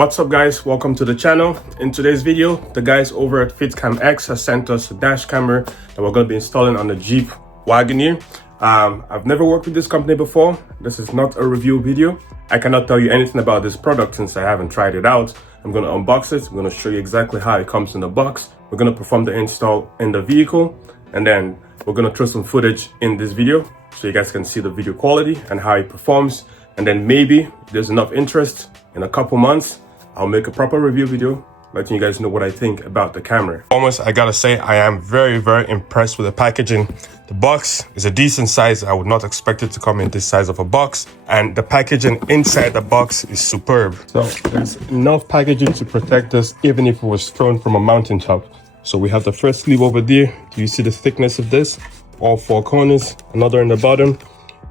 What's up guys, welcome to the channel. In today's video, the guys over at FITCAMX has sent us a dash camera that we're going to be installing on the Jeep Wagoneer. I've never worked with this company before. This is not a review video. I cannot tell you anything about this product since I haven't tried it out. I'm going to unbox it. I'm going to show you exactly how it comes in the box. We're going to perform the install in the vehicle, and then we're going to throw some footage in this video so you guys can see the video quality and how it performs. And then maybe if there's enough interest, in a couple months, I'll make a proper review video letting you guys know what I think about the camera. Almost, I gotta say, I am very impressed with the packaging. The box is a decent size. I would not expect it to come in this size of a box. And the packaging inside the box is superb. So there's enough packaging to protect us even if it was thrown from a mountaintop. So we have the first sleeve over there. Do you see the thickness of this? All four corners, another in the bottom.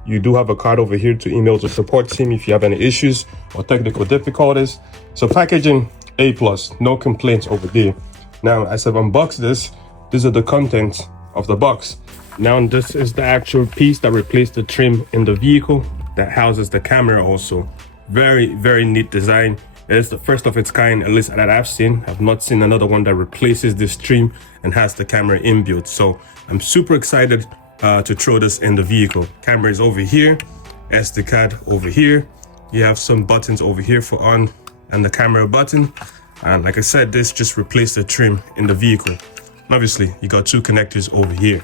You do have a card over here to email the support team if you have any issues or technical difficulties. So packaging A+, no complaints over there. Now, as I've unboxed this, these are the contents of the box. Now, this is the actual piece that replaced the trim in the vehicle that houses the camera also. Very neat design. It is the first of its kind, at least that I've seen. I've not seen another one that replaces this trim and has the camera inbuilt. So I'm super excited to throw this in the vehicle. Camera is over here, SD card over here. You have some buttons over here for on and the camera button. And like I said, this just replaced the trim in the vehicle. And obviously, you got two connectors over here.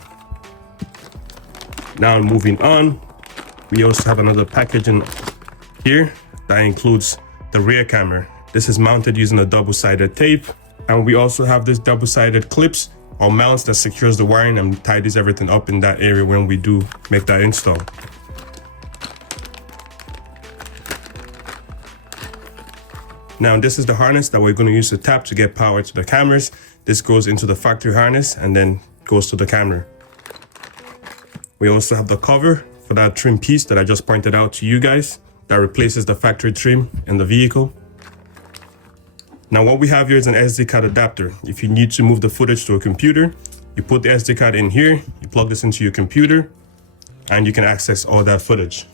Now moving on, we also have another packaging here that includes the rear camera. This is mounted using a double-sided tape. And we also have this double-sided clips or mounts that secures the wiring and tidies everything up in that area when we do make that install. Now this is the harness that we're going to use to tap to get power to the cameras. This goes into the factory harness and then goes to the camera. We also have the cover for that trim piece that I just pointed out to you guys that replaces the factory trim in the vehicle. Now what we have here is an SD card adapter. If you need to move the footage to a computer, you put the SD card in here, you plug this into your computer, and you can access all that footage.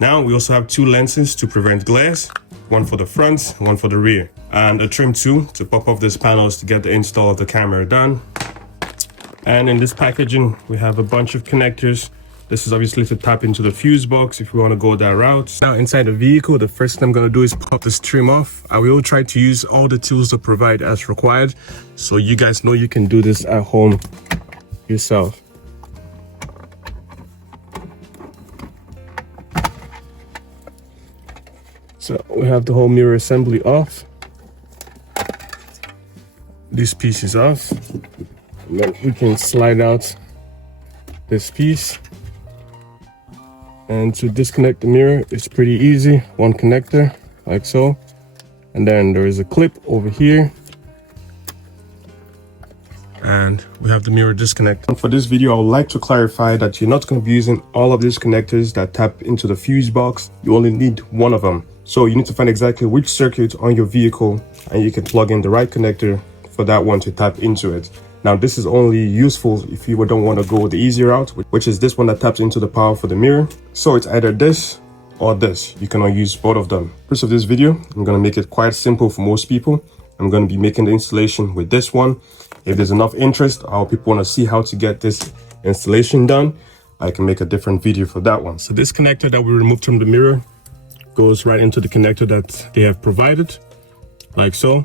Now we also have two lenses to prevent glares, one for the front, one for the rear, and a trim tool to pop off these panels to get the install of the camera done. And in this packaging, we have a bunch of connectors. This is obviously to tap into the fuse box if we want to go that route. Now inside the vehicle, the first thing I'm going to do is pop this trim off. I will try to use all the tools to provide as required, so you guys know you can do this at home yourself. So we have the whole mirror assembly off. This piece is off. And then we can slide out this piece. And to disconnect the mirror, it's pretty easy. One connector, like so. And then there is a clip over here. And we have the mirror disconnect. For this video, I would like to clarify that you're not going to be using all of these connectors that tap into the fuse box. You only need one of them. So you need to find exactly which circuit on your vehicle and you can plug in the right connector for that one to tap into it. Now this is only useful if you don't want to go the easy route, which is this one that taps into the power for the mirror. So it's either this or this. You cannot use both of them. First of this video, I'm going to make it quite simple for most people. I'm going to be making the installation with this one. If there's enough interest or people want to see how to get this installation done, I can make a different video for that one. So this connector that we removed from the mirror goes right into the connector that they have provided, like so,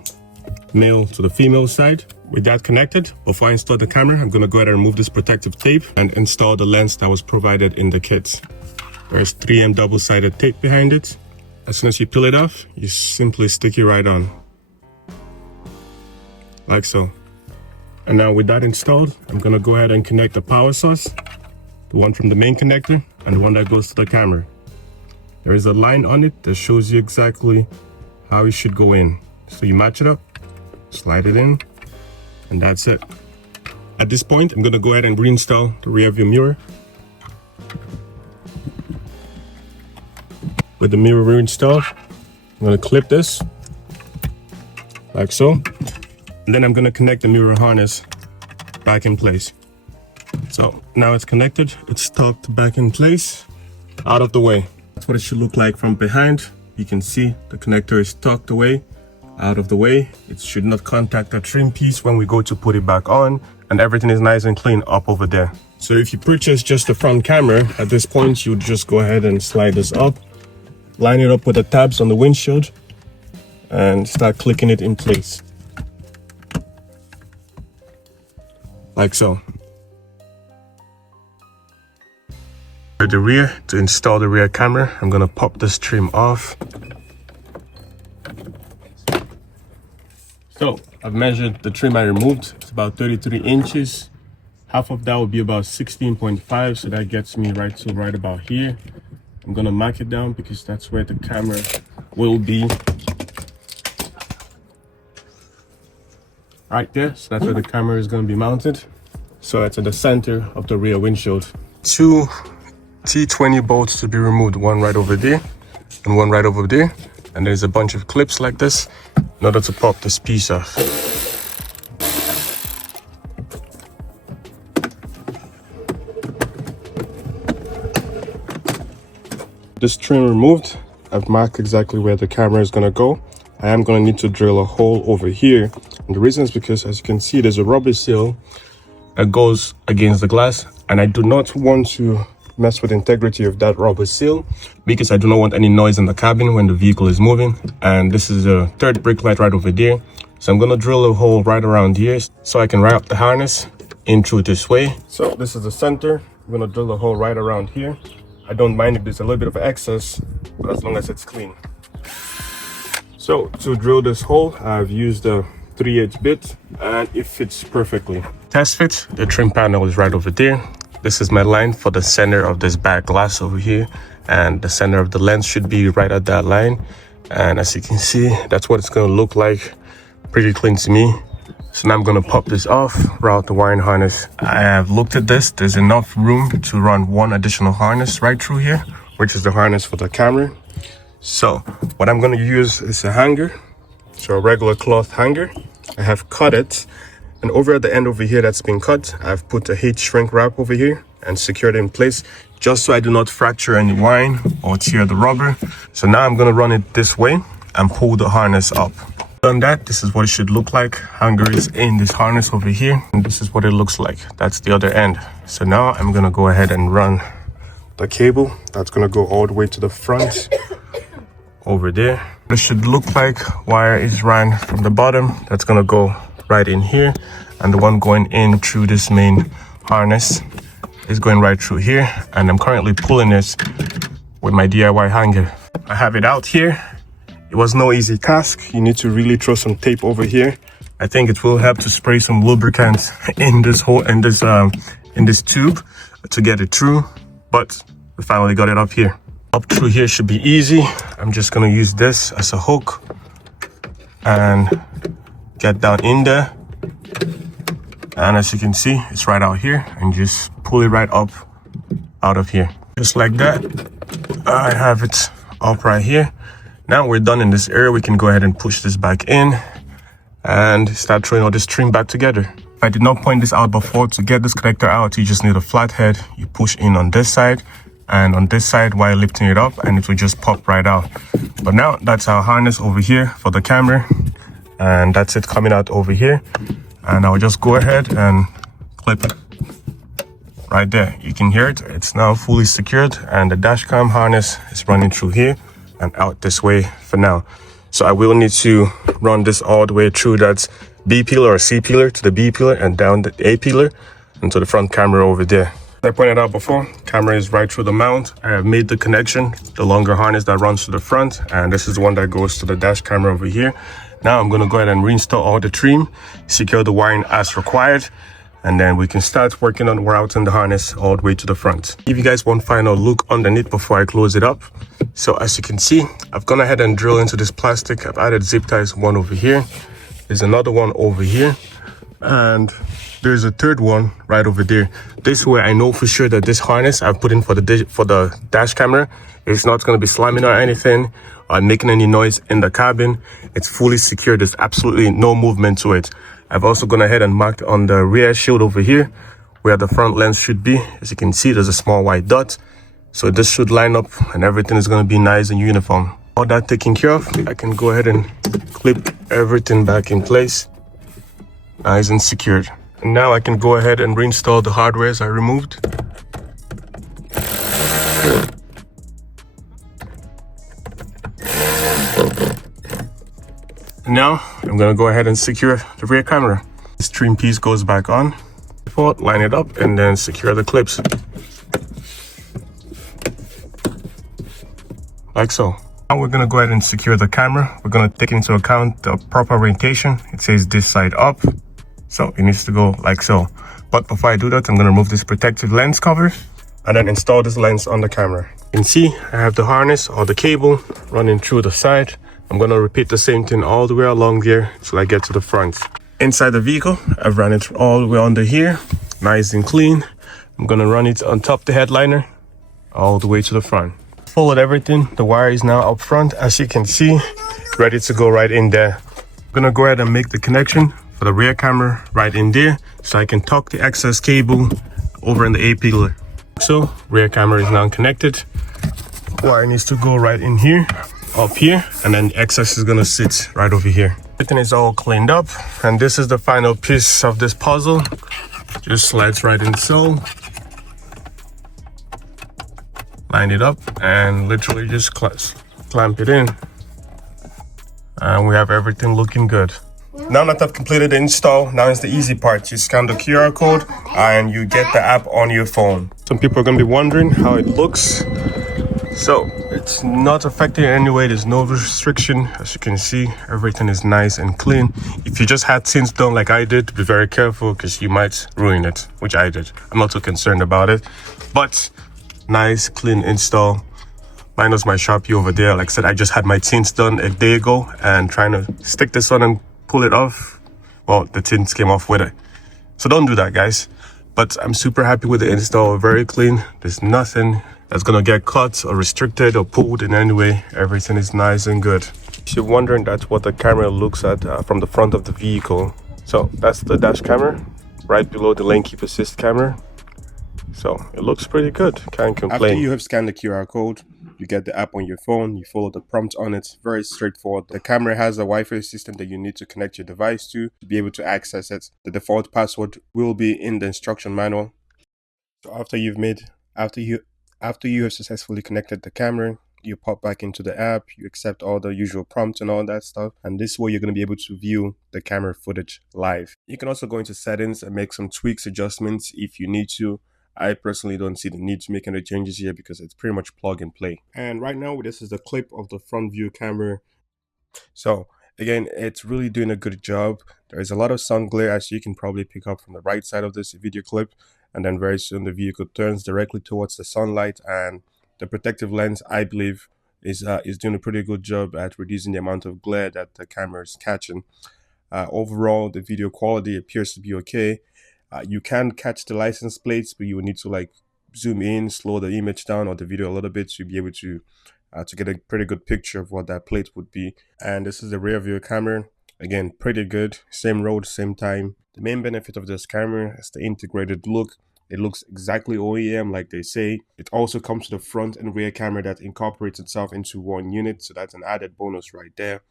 male to the female side. With that connected, before I install the camera, I'm going to go ahead and remove this protective tape and install the lens that was provided in the kit. There's 3M double-sided tape behind it. As soon as you peel it off, you simply stick it right on, like so. And now with that installed, I'm going to go ahead and connect the power source, the one from the main connector and the one that goes to the camera. There is a line on it that shows you exactly how it should go in. So you match it up, slide it in, and that's it. At this point, I'm going to go ahead and reinstall the rear view mirror. With the mirror reinstalled, I'm going to clip this, like so. And then I'm going to connect the mirror harness back in place. So now it's connected, it's tucked back in place, out of the way. That's what it should look like from behind. You can see the connector is tucked away, out of the way. It should not contact the trim piece when we go to put it back on, and everything is nice and clean up over there. So if you purchase just the front camera, at this point, you just go ahead and slide this up, line it up with the tabs on the windshield, and start clicking it in place. Like so. At the rear, to install the rear camera, I'm gonna pop this trim off. So I've measured the trim I removed. It's about 33 inches. Half of that would be about 16.5, so that gets me right to right about here. I'm gonna mark it down because that's where the camera will be. Right there, so that's where the camera is gonna be mounted. So it's at the center of the rear windshield. Two T20 bolts to be removed, one right over there and one right over there. And there's a bunch of clips like this in order to pop this piece off. This trim removed, I've marked exactly where the camera is gonna go. I am gonna need to drill a hole over here. And the reason is because, as you can see, there's a rubber seal that goes against the glass. And I do not want to mess with the integrity of that rubber seal because I do not want any noise in the cabin when the vehicle is moving. And this is a third brake light right over there. So I'm gonna drill a hole right around here so I can wrap the harness in through this way. So this is the center. I'm gonna drill a hole right around here. I don't mind if there's a little bit of excess, but as long as it's clean. So to drill this hole, I've used a 3/8 bit and it fits perfectly. Test fit, the trim panel is right over there. This is my line for the center of this back glass over here, and the center of the lens should be right at that line. And as you can see, that's what it's gonna look like. Pretty clean to me. So now I'm gonna pop this off, route the wiring harness. I have looked at this. There's enough room to run one additional harness right through here, which is the harness for the camera. So what I'm gonna use is a hanger, so a regular cloth hanger. I have cut it, and over at the end over here that's been cut, I've put a heat shrink wrap over here and secured it in place just so I do not fracture any wiring or tear the rubber. So now I'm gonna run it this way and pull the harness up. Done that, this is what it should look like. Hanger is in this harness over here, and this is what it looks like. That's the other end. So now I'm gonna go ahead and run the cable. That's gonna go all the way to the front over there. This should look like wire is ran from the bottom. That's gonna go right in here, and the one going in through this main harness is going right through here. And I'm currently pulling this with my DIY hanger. I have it out here. It was no easy task. You need to really throw some tape over here. I think it will help to spray some lubricant in this hole, in this tube to get it through. But we finally got it up here. Up through here should be easy. I'm just gonna use this as a hook and get down in there. And as you can see, it's right out here, and just pull it right up out of here. Just like that. I have it up right here. Now we're done in this area. We can go ahead and push this back in and start throwing all this trim back together. I did not point this out before. To get this connector out, you just need a flathead. You push in on this side and on this side while lifting it up, and it will just pop right out. But now that's our harness over here for the camera, and that's it coming out over here. And I'll just go ahead and clip it right there. You can hear it. It's now fully secured, and the dash cam harness is running through here and out this way for now. So I will need to run this all the way through that B pillar or C pillar to the B pillar and down the A pillar and to the front camera over there. As I pointed out before, camera is right through the mount. I have made the connection, the longer harness that runs to the front, and this is the one that goes to the dash camera over here. Now I'm gonna go ahead and reinstall all the trim, secure the wiring as required, and then we can start working on routing the harness all the way to the front. Give you guys one final look underneath before I close it up. So as you can see, I've gone ahead and drilled into this plastic. I've added zip ties, one over here. There's another one over here, and there's a third one right over there. This way I know for sure that this harness I've put in for the dash camera is not going to be slamming or anything or making any noise in the cabin. It's fully secure. There's absolutely no movement to it. I've also gone ahead and marked on the rear shield over here where the front lens should be. As you can see, there's a small white dot. So this should line up and everything is going to be nice and uniform. All that taken care of, I can go ahead and clip everything back in place, nice and secured. And now I can go ahead and reinstall the hardwares I removed. And now I'm gonna go ahead and secure the rear camera. This trim piece goes back on. Line it up and then secure the clips. Like so. Now we're gonna go ahead and secure the camera. We're gonna take into account the proper orientation. It says this side up, so it needs to go like so. But before I do that, I'm gonna remove this protective lens cover and then install this lens on the camera. You can see I have the harness or the cable running through the side. I'm gonna repeat the same thing all the way along here till I get to the front. Inside the vehicle, I've run it all the way under here, nice and clean. I'm gonna run it on top of the headliner, all the way to the front. Folded everything, the wire is now up front, as you can see, ready to go right in there. I'm gonna go ahead and make the connection for the rear camera right in there, so I can tuck the access cable over in the A pillar. So, rear camera is now connected. Wire needs to go right in here, up here, and then the access is gonna sit right over here. Everything is all cleaned up, and this is the final piece of this puzzle. Just slides right in so. Line it up and literally just clamp it in. And we have everything looking good. Now that I've completed the install, now is the easy part. You scan the QR code and you get the app on your phone. Some people are gonna be wondering how it looks. So it's not affected in any way. There's no restriction. As you can see, everything is nice and clean. If you just had tints done like I did, be very careful because you might ruin it, which I did. I'm not too concerned about it, but nice clean install. Minus my Sharpie over there. Like I said, I just had my tints done a day ago and trying to stick this on and pull it off. Well, the tints came off with it. So don't do that, guys. But I'm super happy with the install. Very clean. There's nothing that's gonna get cut or restricted or pulled in any way. Everything is nice and good. If you're wondering, that's what the camera looks at from the front of the vehicle. So that's the dash camera right below the lane keep assist camera. So it looks pretty good, can't complain. After you have scanned the QR code, you get the app on your phone, you follow the prompt on it. Very straightforward. The camera has a Wi-Fi system that you need to connect your device to be able to access it. The default password will be in the instruction manual. So after you have successfully connected the camera, you pop back into the app, you accept all the usual prompts and all that stuff, and this way you're going to be able to view the camera footage live. You can also go into settings and make some tweaks, adjustments if you need to. I personally don't see the need to make any changes here because it's pretty much plug and play. And right now, this is the clip of the front view camera. So again, it's really doing a good job. There is a lot of sun glare, as you can probably pick up from the right side of this video clip. And then very soon the vehicle turns directly towards the sunlight, and the protective lens, I believe, is doing a pretty good job at reducing the amount of glare that the camera is catching. Overall, the video quality appears to be okay. You can catch the license plates, but you will need to like zoom in, slow the image down or the video a little bit to be able to get a pretty good picture of what that plate would be. And this is the rear view camera. Again, pretty good. Same road, same time. The main benefit of this camera is the integrated look. It looks exactly OEM like they say. It also comes to the front and rear camera that incorporates itself into one unit, so that's an added bonus right there.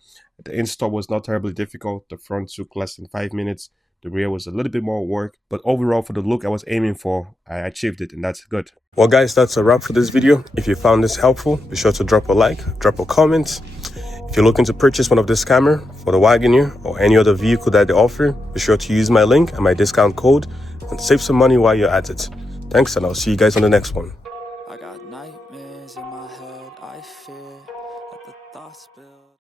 The install was not terribly difficult. The front took less than 5 minutes. The rear was a little bit more work, but overall for the look I was aiming for, I achieved it, and that's good. Well guys, that's a wrap for this video. If you found this helpful, be sure to drop a like, drop a comment. If you're looking to purchase one of this camera for the Wagoneer or any other vehicle that they offer, be sure to use my link and my discount code and save some money while you're at it. Thanks, and I'll see you guys on the next one.